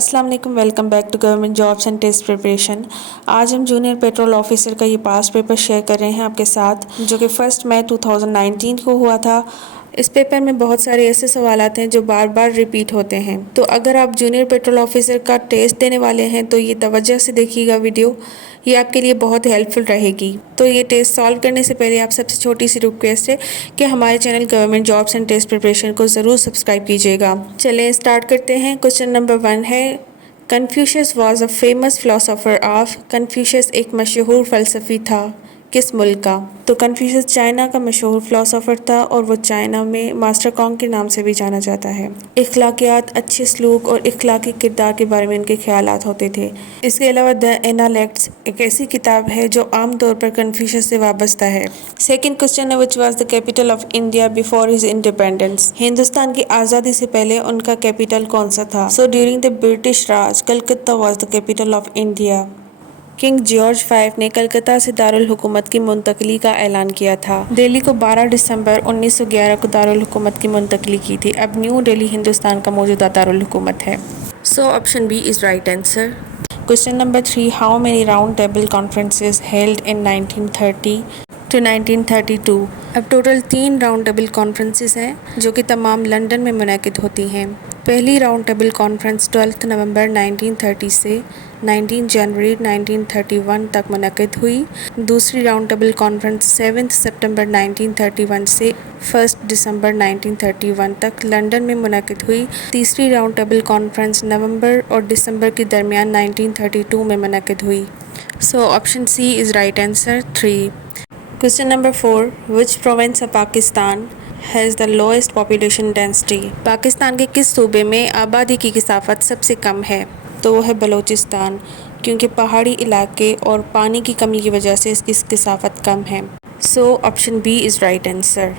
अस्सलाम वालेकुम, welcome back to government jobs and test preparation. आज हम जूनियर पेट्रोल ऑफिसर का ये पास्ट पेपर शेयर कर रहे हैं आपके साथ, जो कि 1 मई 2019 को हुआ था। इस पेपर में बहुत सारे ऐसे सवालात हैं जो बार बार रिपीट होते हैं। तो अगर आप जूनियर पेट्रोल ऑफिसर का टेस्ट देने वाले हैं तो ये तवज्जो से देखिएगा वीडियो, ये आपके लिए बहुत हेल्पफुल रहेगी। तो ये टेस्ट सॉल्व करने से पहले आप सबसे छोटी सी रिक्वेस्ट है कि हमारे channel government jobs and test preparation को ज़रूर सब्सक्राइब कीजिएगा। चलें स्टार्ट करते हैं। क्वेश्चन नंबर 1 है, Confucius was a famous philosopher of. Confucius एक मशहूर फ़लसफ़ी था किस मुल्क का? तो कन्फ्यूशियस चाइना का मशहूर फ़िलोसोफर था और वो चाइना में मास्टर कॉन्ग के नाम से भी जाना जाता है। इखलाकियात, अच्छे सलूक और इखलाकी किरदार के बारे में उनके ख्यालात होते थे। इसके अलावा द एनालेक्ट्स एक ऐसी किताब है जो आम तौर पर कन्फ्यूशियस से वाबस्ता है। सेकेंड क्वेश्चन है, which was the capital of India before his independence. Hindustan की आज़ादी से पहले उनका कैपिटल कौन सा था? So during the British Raj Calcutta was the capital of India. King George V ने कलकत्ता से दारुल हुकूमत की मुंतकली का ऐलान किया था। दिल्ली को 12 दिसंबर 1911 को दारुल हुकूमत की मुंतकली की थी। अब न्यू दिल्ली हिंदुस्तान का मौजूदा दारुल हुकूमत है। So option B is right answer. Question number 3, how many round table conferences held in 1930 to 1932। अब टोटल 3 राउंड टेबल कॉन्फ्रेंसेस हैं जो कि तमाम लंदन में मुनक़िद होती हैं। पहली राउंड टेबल कॉन्फ्रेंस 12 नवंबर 1930 से 19 जनवरी 1931 तक मुनक़िद हुई। दूसरी राउंड टेबल कॉन्फ्रेंस 7 सितंबर 1931 से 1 दिसंबर 1931 तक लंदन में मुनक़िद हुई। तीसरी राउंड टेबल कॉन्फ्रेंस नवंबर और दिसंबर के दरमियान 1932 में मुनक़िद हुई। So option C is right answer 3। Question number 4, which province of Pakistan has the lowest population density. Pakistan के किस सूबे में आबादी की कसाफत सबसे कम है? तो वो है बलूचिस्तान, क्योंकि पहाड़ी इलाके और पानी की कमी की वजह से इसकी कसाफत कम है। So option B is right answer.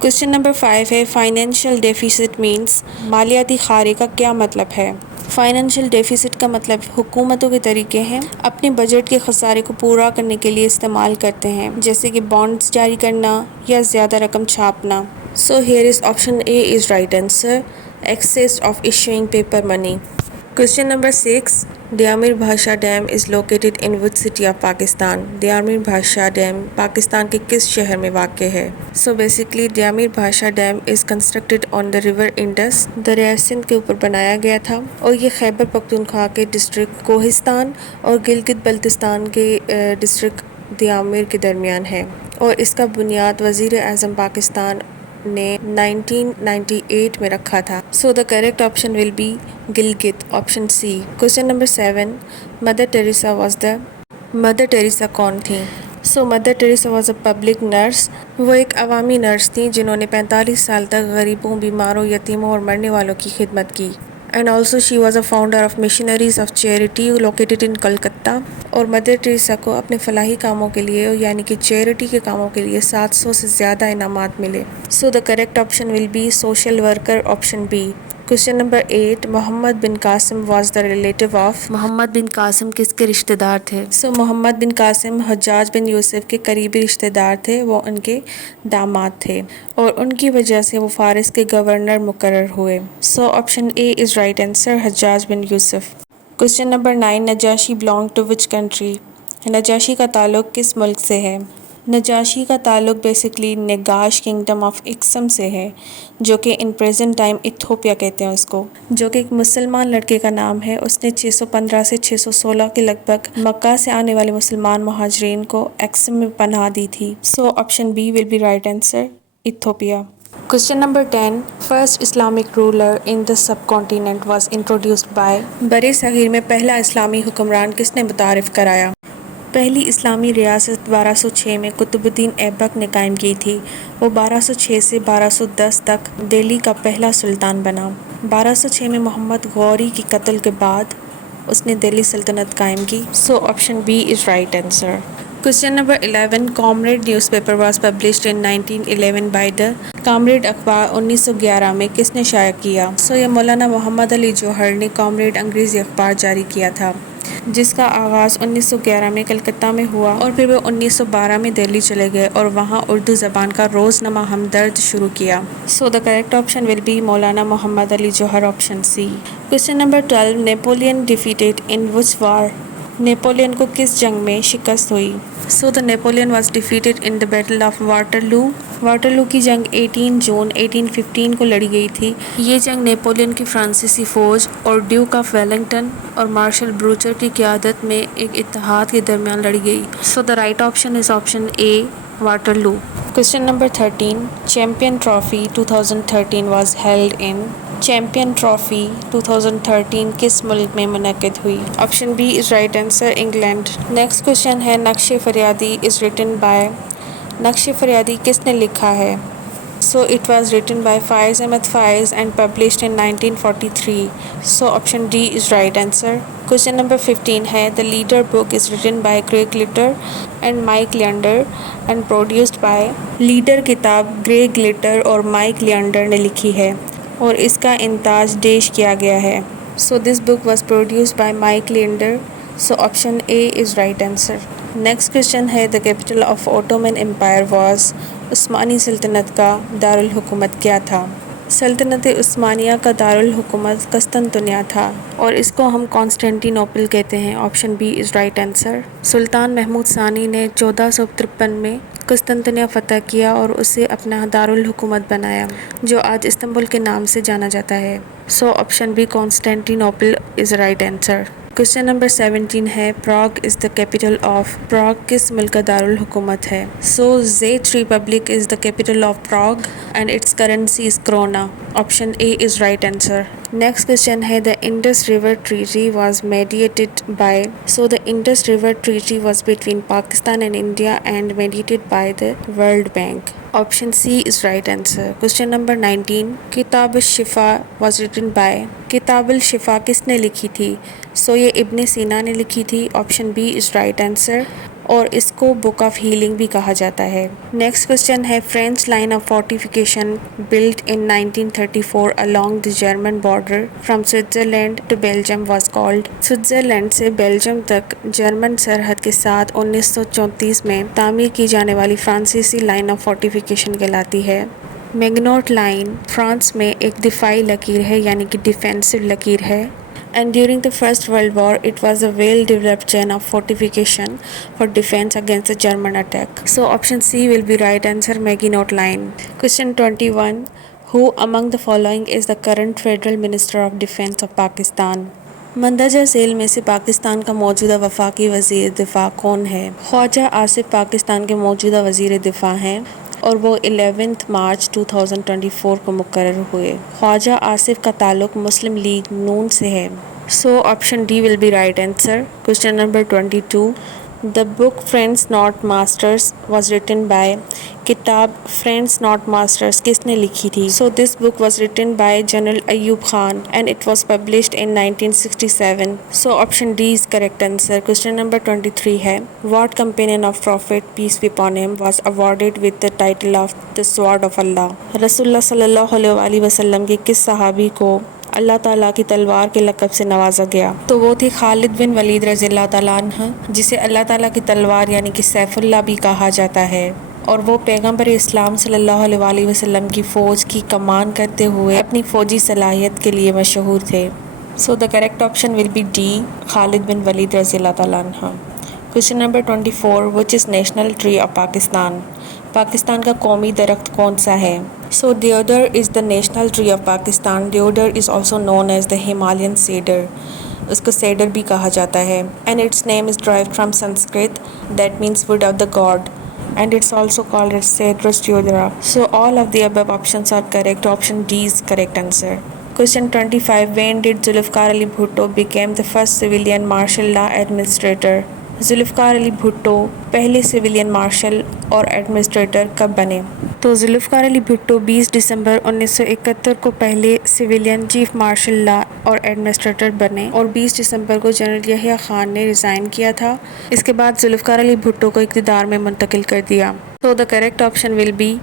Question number 5 है, फाइनेंशियल डेफिसिट मीन्स। मालियाती खारे का क्या मतलब है? फाइनेंशियल डेफिसिट का मतलब हुकूमतों के तरीके हैं अपने बजट के खसारे को पूरा करने के लिए इस्तेमाल करते हैं, जैसे कि बॉन्ड्स जारी करना या ज़्यादा रकम छापना। So here is option A is right answer, excess of issuing paper money. Question number 6, Diamer Bhasha dam is located in which city of Pakistan. Diamer Bhasha dam Pakistan के किस शहर में वाक़ है? So basically दियामिर Bhasha dam is constructed on the river Indus, दरिया सिंध के ऊपर बनाया गया था और ये खैबर पख्तूनख्वा के डिस्ट्रिक्ट कोहिस्तान और गिलगित बल्तिस्तान के डिस्ट्रिक्ट दियामिर के दरमियान है और इसका बुनियाद वज़ीर आज़म पाकिस्तान ने 1998 में रखा था। So the correct option will be Gilgit, option C. Question number 7, Mother Teresa was the. Mother Teresa कौन थी? So Mother Teresa was a public nurse. वो एक अवामी नर्स थी जिन्होंने 45 साल तक गरीबों, बीमारों, यतीमों और मरने वालों की खिदमत की। And also she was a founder of missionaries of charity located in Calcutta. और मदर टेरेसा को अपने फलाही कामों के लिए यानी कि चैरिटी के कामों के लिए 700 से ज़्यादा इनामात मिले। So the correct option will be social worker, option B. Question number 8, Muhammad bin Qasim was the relative of. Muhammad bin Qasim किसके रिश्तेदार थे? सो मोहम्मद बिन कासिम हज्जाज बिन यूसुफ के करीबी रिश्तेदार थे, वो उनके दामाद थे और उनकी वजह से वो फारिस के गवर्नर मुकर्रर हुए। So option A is right answer, Hajjaj bin Yusuf. Question number 9, Najashi belong to which country. Najashi का ताल्लुक़ किस मुल्क से है? नजाशी का ताल्लुक़ basically Negash kingdom of Axum से है, जो कि इन प्रेजेंट टाइम इथोपिया कहते हैं उसको, जो कि एक मुसलमान लड़के का नाम है। उसने 615 से 616 के लगभग मक्का से आने वाले मुसलमान महाजरीन को एक्सम में पनाह दी थी। So option B will be right answer, Ethiopia. Question number 10, first Islamic ruler in the subcontinent was introduced by. बरे सगीर में पहला इस्लामी हुक्मरान किसने मुतारिफ कराया? पहली इस्लामी रियासत 1206 में कुतुबुद्दीन ऐबक ने कायम की थी। वो 1206 से 1210 तक दिल्ली का पहला सुल्तान बना। 1206 में मोहम्मद गौरी की कत्ल के बाद उसने दिल्ली सल्तनत कायम की। So option B is right answer. Question number 11. Comrade newspaper was published in 1911 by the comrade अखबार 1911 में किसने शाया किया? ये मौलाना मोहम्मद अली जौहर ने कॉमरेड अंग्रेज़ी अखबार जारी किया था, जिसका आगाज़ 1911 में कलकत्ता में हुआ और फिर वो 1912 में दिल्ली चले गए और वहाँ उर्दू ज़बान का रोज़नामा हमदर्द शुरू किया। The correct option will be Maulana Mohammad Ali Jauhar, option C. Question number 12. Napoleon defeated in which war? Napoleon को किस जंग में शिकस्त हुई? The Napoleon was defeated in the battle of Waterloo. Waterloo की जंग 18 जून 1815 को लड़ी गई थी। ये जंग नेपोलियन की फ्रांसीसी फ़ौज और ड्यूक ऑफ वेलिंगटन और मार्शल ब्रूचर की क़यादत में एक इत्तेहाद के दरमियान लड़ी गई। The right option is option A, Waterloo. Question number 13. Champion trophy 2013 was held in? Champion trophy 2013 किस मुल्क में मुनक़िद हुई? Option B is right answer, England. Next question है नक्शे फरियादी इज़ रिटन बाय? नक्शे फरियादी किसने लिखा है? It was written by Faiz Ahmad Faiz and published in 1943। Option D is right answer. Question number 15 है the leader book is written by Greg Glitter and Mike Leander and produced by? Leader किताब Greg Glitter और Mike Leander ने लिखी है और इसका इंताज dash किया गया है। This book was produced by Mike Leander. Option A is right answer. Next question है the capital of Ottoman Empire was? उस्मानी सल्तनत का दारुल हुकूमत क्या था? सल्तनत उस्मानिया का दारुल हुकूमत कस्तंतुनिया था और इसको हम कॉन्स्टेंटिनोपल कहते हैं। Option B is right answer. सुल्तान महमूद सानी ने 1453 में कस्तंतुनिया फ़तह किया और उसे अपना दारुल हुकूमत बनाया, जो आज इस्तांबुल के नाम से जाना जाता है। Option B Constantinople is right answer. Question number 17 है Prague is the capital of? Prague किस मुल्क का दारुल हुकूमत है? ज़ेक Republic is the capital of Prague and its currency is krona. Option A is right answer. Next question है the Indus river treaty was mediated by? The Indus river treaty was between Pakistan and India and mediated by the World Bank. Option C is right answer. Question number 19 किताब शिफा was written by? किताब शिफा किसने लिखी थी? ये इब्ने सीना ने लिखी थी। Option B is right answer और इसको बुक ऑफ हीलिंग भी कहा जाता है। नेक्स्ट क्वेश्चन है French line of fortification built in 1934 along the German border from Switzerland to Belgium was called? Switzerland से बेल्जियम तक जर्मन सरहद के साथ 1934 में तामीर की जाने वाली फ्रांसीसी लाइन ऑफ फोर्टिफिकेशन कहलाती है। मैग्नोट लाइन फ्रांस में एक दिफाई लकीर है, यानी कि डिफेंसिव लकीर है। And during the First World War, it was a well-developed chain of fortification for defense against the German attack. Option C will be right answer, Maginot Line. Question 21. Who among the following is the current Federal Minister of Defense of Pakistan? मंदरजा झेल में से पाकिस्तान का मौजूदा वफाकी वज़ीर दिफा कौन है? ख्वाजा आसिफ पाकिस्तान के मौजूदा वज़ीर दिफा हैं और वो 11 मार्च 2024 को मुकर्रर हुए। ख्वाजा आसिफ का ताल्लुक़ मुस्लिम लीग नून से है। Option D will be right answer. Question number 22 the book Friends Not Masters was written by? किताब फ्रेंड्स नॉट मास्टर्स किसने लिखी थी? This book was written by general Ayub Khan and it was published in 1967। Option D is correct answer. Question number 23 है what companion of prophet peace be upon him was awarded with the title of the sword of Allah? रसूलुल्लाह सल्लल्लाहु अलैहि वसल्लम के किस सहाबी को अल्लाह ताला की तलवार के लक़ब से नवाजा गया? वो थे खालिद बिन वलीद रज़ियल्लाहु ताला अन्हु, जिसे अल्लाह ताला की तलवार यानी कि सैफुल्लाह भी कहा जाता है और वो पैगंबर इस्लाम सल्लल्लाहु अलैहि वसल्लम की फ़ौज की कमान करते हुए अपनी फ़ौजी सलाहियत के लिए मशहूर थे। The correct option will be D, Khalid bin Walid रज़ियल्लाहु ताला अन्हु। Question number 24 which is national tree of Pakistan? Pakistan का कौमी दरख्त कौन सा है? Deodar is the national tree of Pakistan. Deodar is also known as the Himalayan cedar. उसको सेडर भी कहा जाता है and its name is derived from Sanskrit that means wood of the god and it's also called as Cedrus deodara. All of the above options are correct. Option D is correct answer. Question 25. When did Zulfikar Ali Bhutto became the first civilian martial law administrator? Zulfikar Ali Bhutto पहले civilian martial और administrator कब बने? तो Zulfikar Ali Bhutto 20 December 1971 को पहले civilian chief marshal law और administrator बने और 20 दिसंबर को जनरल यहिया खान ने रिज़ाइन किया था। इसके बाद जुल्फ़िकार अली भुट्टो को इक़्तिदार में मुंतकिल कर दिया। तो the correct option will be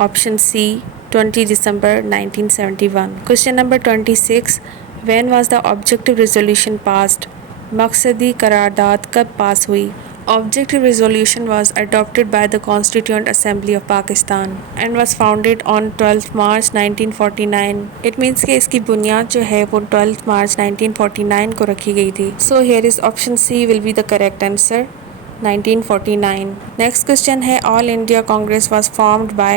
option C 20 December 1971। Question number 26, when was the objective resolution passed? मकसदी करारदाद कब पास हुई? Objective resolution was adopted by the Constituent Assembly of Pakistan and was founded on 12th March 1949. It means कि इसकी बुनियाद जो है वो 12th मार्च 1949 को रखी गई थी. So here is option C will be the correct answer. 1949. Next question है All India Congress was formed by.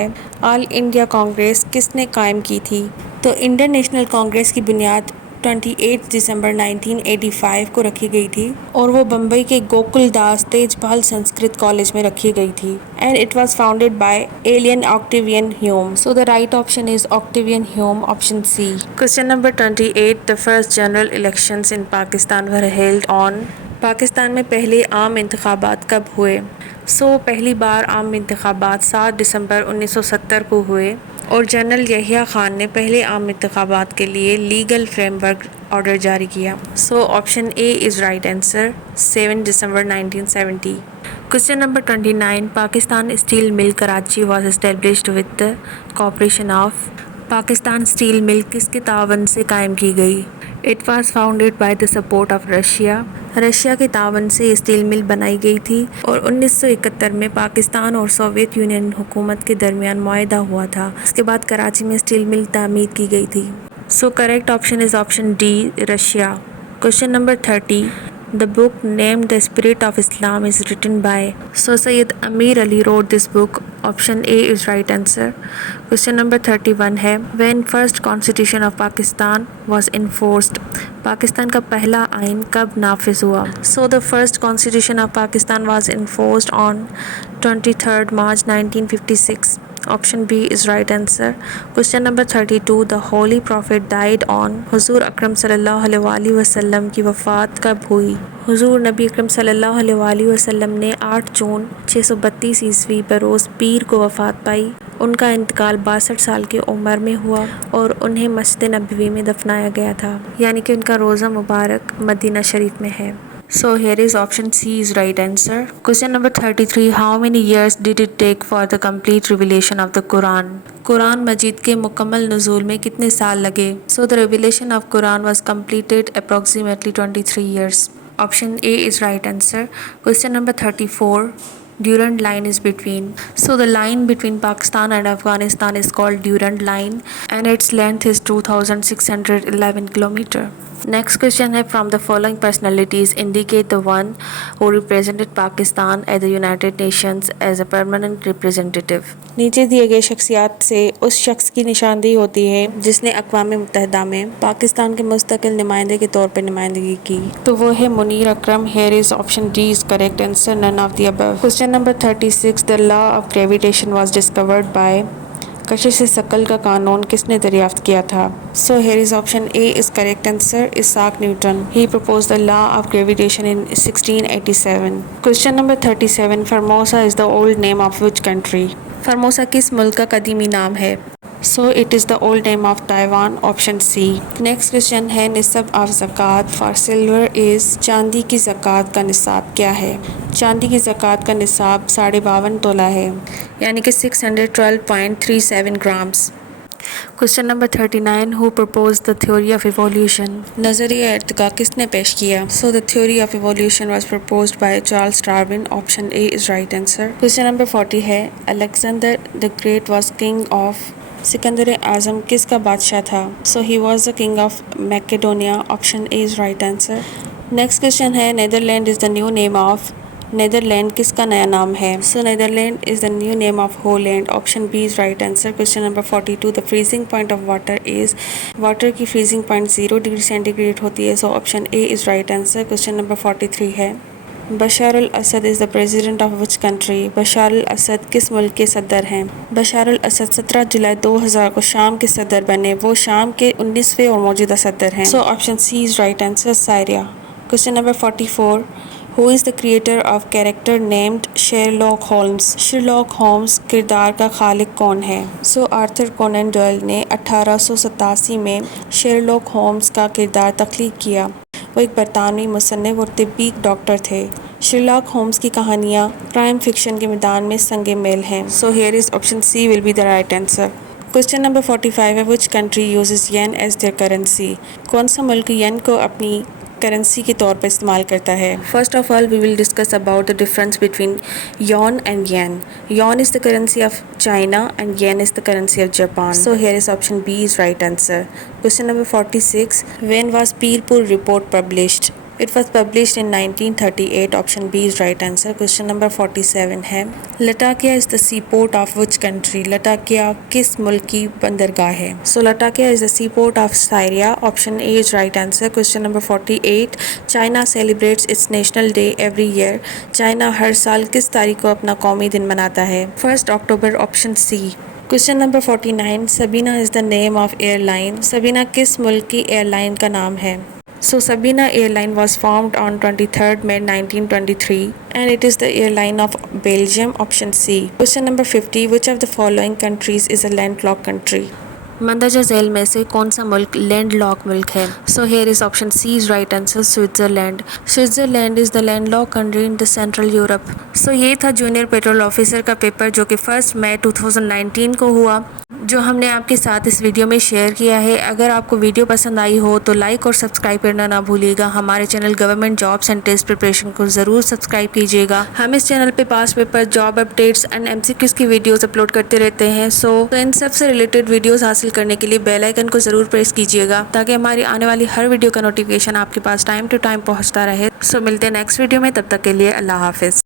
All India Congress किसने कायम की थी? तो इंडियन नेशनल कांग्रेस की बुनियाद 28 दिसंबर 1985 को रखी गई थी और वो बम्बई के गोकुल दास तेजपाल संस्कृत कॉलेज में रखी गई थी and it was founded by Allan Octavian Hume. So the right option is Octavian Hume, option C. Question number 28, the first general elections in Pakistan were held on. Pakistan में पहले आम इंतखाबात कब हुए? पहली बार आम इंतखाबात 7 दिसंबर 1970 को हुए और जनरल यहिया खान ने पहले आम इंतखाबात के लिए लीगल फ्रेमवर्क ऑर्डर जारी किया. Option A is right answer, 7 December 1970. Question number 29, Pakistan steel mill Karachi was established with the cooperation of. Pakistan steel mill किसके तावन से कायम की गई? It was founded by the support of Russia. Russia के तावन से स्टील मिल बनाई गई थी और 1971 में पाकिस्तान और सोवियत यूनियन हुकूमत के दरमियान मुआहदा हुआ था. इसके बाद कराची में स्टील मिल तामीर की गई थी. Correct option is option D, Russia. Question number 30, the book named The Spirit of Islam is written by. Sayyid Amir Ali wrote this book. Option A is right answer. Question number 31 है When first Constitution of Pakistan was enforced. Pakistan का पहला आइन कब नाफिज हुआ? The first Constitution of Pakistan was enforced on 23rd March 1956. Option B is right answer. Question number 32, the Holy Prophet died on. हुजूर अकरम सल्लल्लाहु अलैहि वसल्लम की वफ़ात कब हुई? हुजूर नबी अकरम सल्लल्लाहु अलैहि वसल्लम ने 8 जून 632 ईस्वी बरोज़ पीर को वफ़ात पाई. उनका इंतकाल 62 साल की उम्र में हुआ और उन्हें मस्जिद नबवी में दफनाया गया था, यानी कि उनका रोज़ा मुबारक मदीना शरीफ में है. Here is option C is right answer. Question number 33, how many years did it take for the complete revelation of the Quran? Quran मजीद के मुकम्मल नुज़ूल में कितने साल लगे? The revelation of Quran was completed approximately 23 years. Option A is right answer. Question number 34, Durand line is between. The line between Pakistan and Afghanistan is called Durand line and its length is 2611 kilometer. Next question है from the following personalities indicate the one who represented Pakistan at the United Nations as a permanent representative. नीचे दिए गए शख्सियात से उस शख्स की निशानदेही होती है जिसने अक़वाम मुत्तहिदा में पाकिस्तान के मुस्तकिल नुमाइंदे के तौर पर नुमाइंदगी की. तो वो है मुनीर अकरम. Here is option D is correct answer, none of the above. Question number 36, the law of gravitation was discovered by. कशिश शकल का कानून किसने दरियाफ्त किया था? Here is option A is correct answer, Isaac Newton. He proposed the law of gravitation in 1687. Question number 37, Formosa is the old name of which country? Formosa किस मुल्क का कदीमी नाम है? It is the old name of Taiwan, option C. Next question है निस्ब of ज़कात for silver is. चांदी की ज़कात का निसाब क्या है? चांदी की ज़कात का निसाब 52.5 तोला है, यानी कि 612.37 grams. Question number 39, who propose the theory of evolution? नज़रिया इर्तिका किसने पेश किया? The theory of evolution was proposed by Charles Darwin. Option A is right answer. Question number 40 है Alexander the Great was king of. सिकंदर आज़म किसका बादशाह था? He was the king of Macedonia. Option A is right answer. Next question है Netherland is the new name of. Netherland किसका नया नाम है? Netherland is the new name of Holland. Option B is right answer. Question number 42, the freezing point of water is. Water की freezing point 0 degree centigrade होती है. Option A is right answer. Question number 43 है Bashar al Assad is the president of which country? Bashar al Assad किस मुल्क के सदर हैं? बशार al Asad 17 जुलाई 2000 को शाम के सदर बने. वो शाम के 19वें और मौजूदा सदर हैं. Option C is right answer, Syria. Question number 44, who is the creator of character named Sherlock Holmes? Sherlock Holmes किरदार का खालिक कौन है? सो आर्थर कोनन डॉयल ने 1887 में शेरलॉक होम्स का किरदार तख्लीक किया। वो एक बरतानवी मुसन्निफ और तिब्बी डॉक्टर थे। शेरलॉक होम्स की कहानियाँ क्राइम फिक्शन के मैदान में संगे मेल हैं। So here is option C will be the right answer. Question number 45 है, which country uses yen as their currency? कौन सा मुल्क येन को अपनी करेंसी के तौर पर इस्तेमाल करता है? First of all we will discuss about the difference between yuan and yen. Yuan is the currency of China and yen is the currency of Japan. So here is option B is right answer. Question number 46. When was Pirpur report published? It was published in 1938. Option B is right answer. Question number 47 है, लटाकिया is the seaport of which country? लटाकिया किस मुल्क की बंदरगाह है? So लटाकिया is the seaport of Syria. Option A is right answer. Question number 48. China celebrates its national day every year. China हर साल किस तारीख को अपना कौमी दिन मनाता है? 1 अक्टूबर. Option C. Question number 49. Sabina is the name of airline. Sabina किस मुल्क की एयरलाइन का नाम है? So Sabina airline was formed on 23rd May 1923 and it is the airline of Belgium. Option C. Question number 50. Which of the following countries is a landlocked country? मंदरजा झेल में से कौन सा मुल्क लैंडलॉक मुल्क है? So here is option C is right answer, Switzerland. Switzerland is the landlock country in the central Europe. So ये था जूनियर पेट्रोल ऑफिसर का पेपर जो कि 1 मई 2019 को हुआ, जो हमने आपके साथ इस वीडियो में शेयर किया है. अगर आपको वीडियो पसंद आई हो तो लाइक और सब्सक्राइब करना ना भूलिएगा. हमारे channel government jobs and test preparation को ज़रूर सब्सक्राइब कीजिएगा. हम इस चैनल पे pass paper, job updates and MCQs की वीडियोस अपलोड करते रहते हैं. सो इन सब से रिलेटेड वीडियोस हासिल करने के लिए बेल आइकन को ज़रूर प्रेस कीजिएगा ताकि हमारी आने वाली हर वीडियो का नोटिफिकेशन आपके पास टाइम टू टाइम पहुँचता रहे. सो मिलते हैं नेक्स्ट वीडियो में, तब तक के लिए अल्लाह हाफिज़.